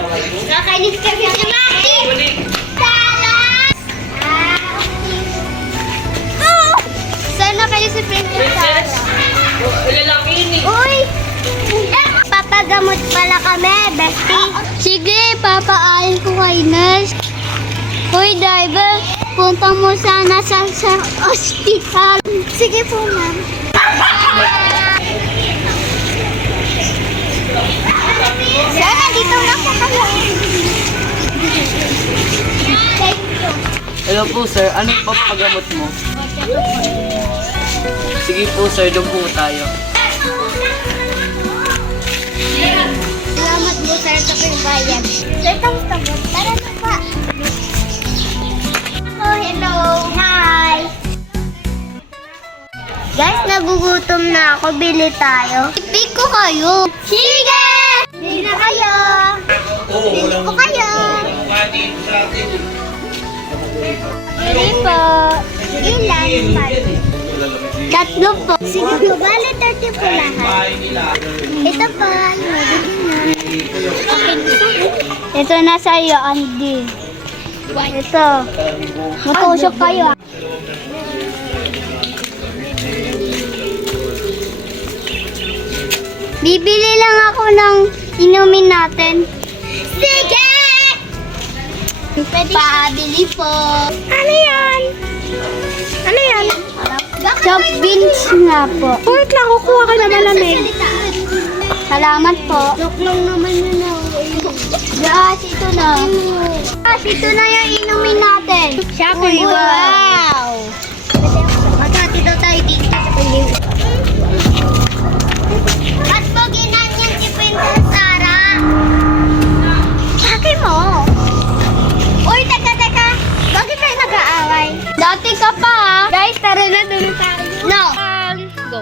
Nakakainis kasi si Maki! Salas! Sana kayo si Princess Sarah. Lalaki yun eh. Uy! Papagamot pala kami, bestie. Sige, papaayin ko kay nurse. Hoy, driver, punta mo sana sa ospital. Sige po, ma'am. Sana dito na po kayo. Hello po sir, ano yung papagamot mo? Sige po sir, doon po tayo. Salamat po, sir, sa pagbayad. Sir, kamusta po? Tara na pa. Oh, hello. Hi. Guys, nagugutom na ako. Bili tayo. Pick ko kayo. Sige! Bili na kayo. Bili ko kayo. Bili po. Ilan? Tatlo po. Sige po, bali 30 po lahat. Ito pa. Ito na sa'yo, Andy. Ito. Matusok kayo. Bibili lang ako ng inumin natin. Sige! Pabili po. Ano yan? Ano yan? Chop beans nga po. Wait lang, kukuha ka na malamig. Salamat po. Joke lang naman yun ako. Guys, ito na. Guys, ito na yung inumin natin. Shopping. Wow! Magkati daw tayo dito. Ba't mo ginanyan si Princess Sarah? Bakit mo? Uy, teka. Bakit tayo nag-aaway? Dati ka pa ha. Guys, tara na doon tayo. No. Go.